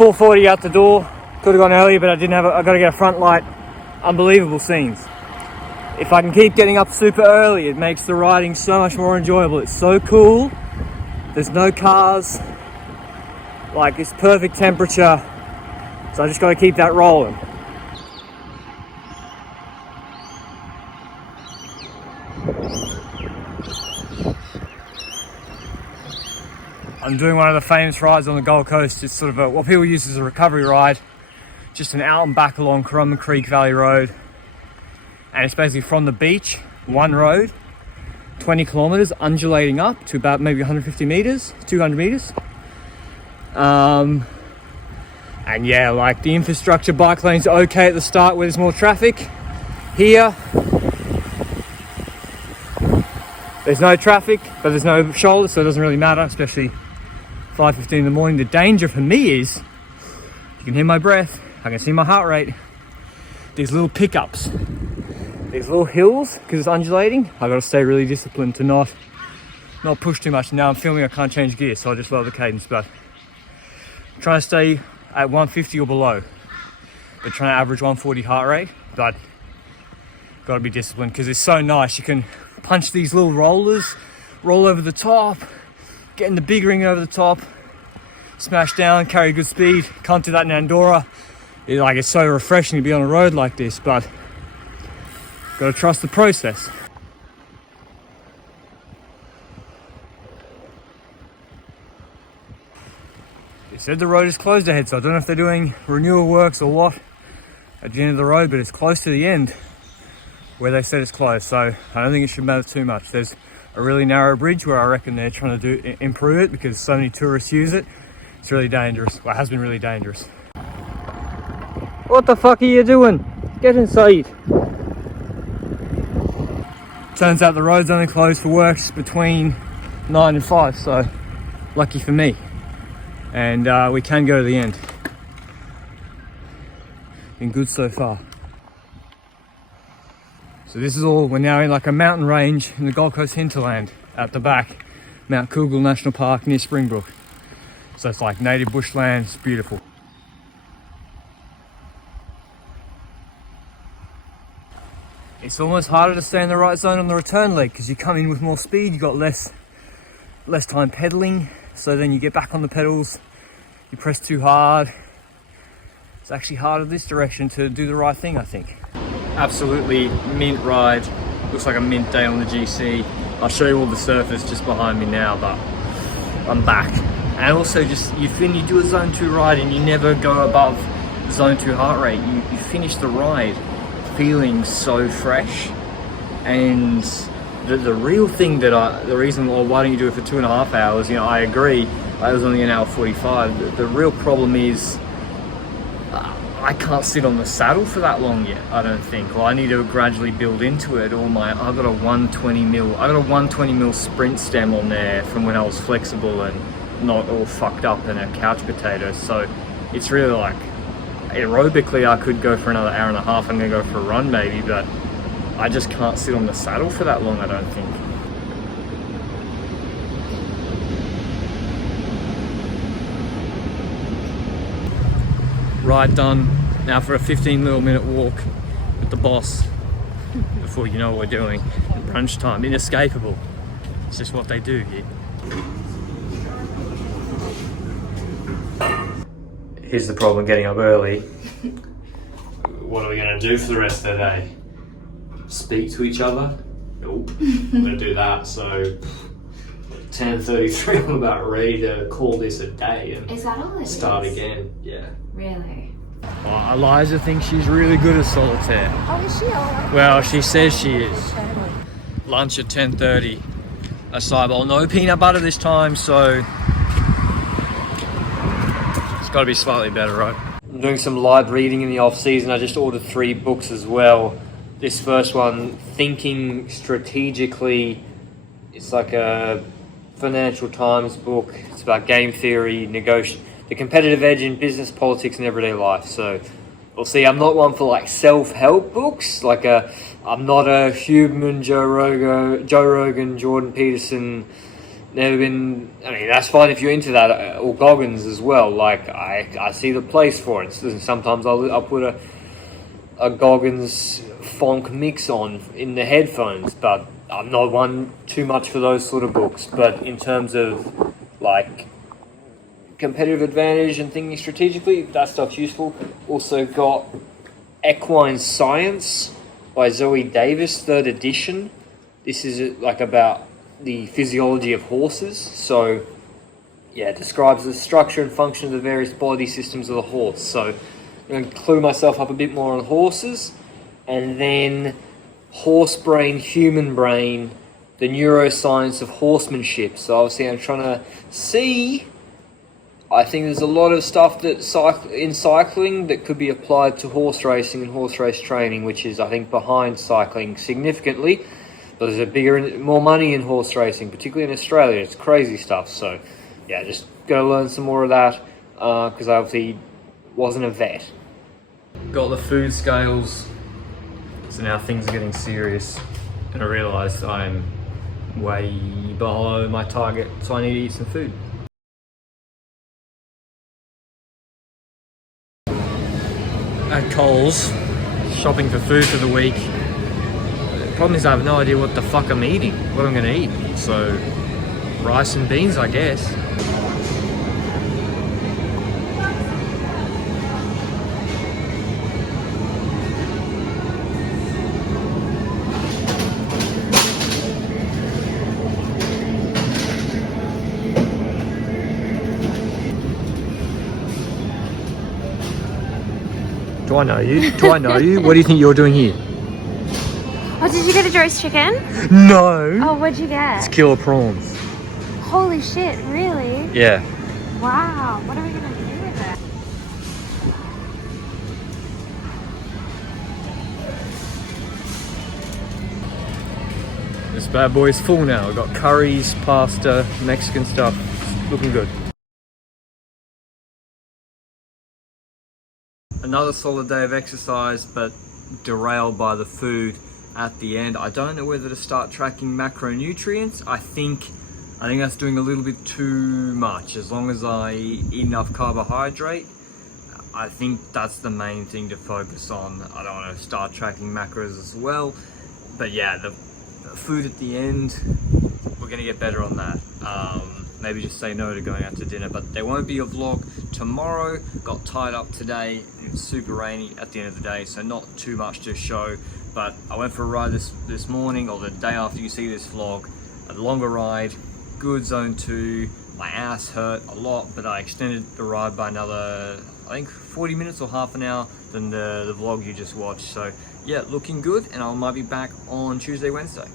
4:40 out the door. Could have gone earlier, but I didn't have. I got to get a front light. Unbelievable scenes. If I can keep getting up super early, it makes the riding so much more enjoyable. It's so cool. There's no cars. Like, it's perfect temperature. So I just got to keep that rolling. I'm doing one of the famous rides on the Gold Coast. It's sort of what people use as a recovery ride. Just an out and back along Corumba Creek Valley Road. And it's basically from the beach, one road, 20 kilometers, undulating up to about maybe 150 meters, 200 meters. And yeah, like the infrastructure, bike lanes are okay at the start where there's more traffic. Here, there's no traffic, but there's no shoulder, so it doesn't really matter, especially 5:15 in the morning. The danger for me is, you can hear my breath, I can see my heart rate, these little pickups, these little hills, because it's undulating. I got to stay really disciplined to not push too much. Now I'm filming, I can't change gear, so I just lower the cadence, but I'm trying to stay at 150 or below, but trying to average 140 heart rate. But got to be disciplined because it's so nice. You can punch these little rollers, roll over the top, get in the big ring over the top, smash down, carry good speed. Can't do that in Andorra. It's so refreshing to be on a road like this, but got to trust the process. They said the road is closed ahead, so I don't know if they're doing renewal works or what at the end of the road, but it's close to the end where they said it's closed, so I don't think it should matter too much. There's a really narrow bridge where I reckon they're trying to improve it because so many tourists use it. It's really dangerous. Well, it has been really dangerous. What the fuck are you doing? Get inside. Turns out the road's only closed for works between 9 and 5, so lucky for me. And we can go to the end. Been good so far. So this is all, we're now in like a mountain range in the Gold Coast hinterland at the back. Mount Coolgardie National Park near Springbrook. So it's like native bushland, it's beautiful. It's almost harder to stay in the right zone on the return leg because you come in with more speed, you've got less time pedaling, so then you get back on the pedals, you press too hard. It's actually harder this direction to do the right thing, I think. Absolutely mint ride, looks like a mint day on the GC. I'll show you all the surface just behind me now, but I'm back. And also just, when you do a zone 2 ride and you never go above zone 2 heart rate, you finish the ride feeling so fresh. And the real thing the reason why don't you do it for 2.5 hours, I agree, I was only an hour 45. The real problem is I can't sit on the saddle for that long yet, I don't think. Well, I need to gradually build into it. I've got a 120 mil sprint stem on there from when I was flexible and not all fucked up and a couch potato. So it's really like, aerobically I could go for another hour and a half. I'm gonna go for a run maybe, but I just can't sit on the saddle for that long, I don't think. Ride done. Now for a 15 little minute walk with the boss before you know what we're doing. Brunch time, inescapable. It's just what they do here. Here's the problem getting up early. What are we going to do for the rest of the day? Speak to each other? Nope. I'm going to do that. So 10:33, I'm about ready to call this a day and is that all it start is? Again. Yeah. Really? Oh, Eliza thinks she's really good at solitaire. Oh, is she? Oh, well, she says she is. Lunch at 10:30. Acai bowl. No peanut butter this time, so it's got to be slightly better, right? I'm doing some light reading in the off season. I just ordered 3 books as well. This first one, Thinking Strategically. It's like a Financial Times book. It's about game theory, the competitive edge in business, politics, and everyday life. So we'll see. I'm not one for like self-help books. I'm not a Huberman, Joe Rogan, Jordan Peterson never been. I mean, that's fine if you're into that, or Goggins as well. Like I see the place for it. Sometimes I'll put a Goggins funk mix on in the headphones, but I'm not one too much for those sort of books. But in terms of like competitive advantage and thinking strategically, that stuff's useful. Also got Equine Science by Zoe Davis, 3rd edition. This is like about the physiology of horses. So yeah, it describes the structure and function of the various body systems of the horse. So I'm going to clue myself up a bit more on horses. And then Horse Brain, Human Brain, the neuroscience of horsemanship. So obviously I'm trying to see, I think there's a lot of stuff that in cycling that could be applied to horse racing and horse race training, which is, I think, behind cycling significantly. But there's more money in horse racing, particularly in Australia. It's crazy stuff. So yeah, just got to learn some more of that because I obviously wasn't a vet. Got the food scales. So now things are getting serious, and I realised I'm way below my target, so I need to eat some food. At Coles, shopping for food for the week. The problem is I have no idea what the fuck I'm eating, what I'm gonna eat. So, rice and beans, I guess. Do I know you? Do I know you? What do you think you're doing here? Oh, did you get a roast chicken? No! Oh, what'd you get? It's killer prawns. Holy shit, really? Yeah. Wow, what are we gonna do with it? This bad boy's full now. We've got curries, pasta, Mexican stuff. It's looking good. Another solid day of exercise, but derailed by the food at the end. I don't know whether to start tracking macronutrients. I think that's doing a little bit too much. As long as I eat enough carbohydrate, I think that's the main thing to focus on. I don't want to start tracking macros as well. But yeah, the food at the end, we're gonna get better on that. Maybe just say no to going out to dinner, but there won't be a vlog tomorrow. Got tied up today. It's super rainy at the end of the day, so not too much to show. But I went for a ride this morning, or the day after you see this vlog. A longer ride, good zone 2. My ass hurt a lot, but I extended the ride by another, I think 40 minutes or half an hour than the vlog you just watched. So yeah, looking good, and I might be back on Tuesday, Wednesday.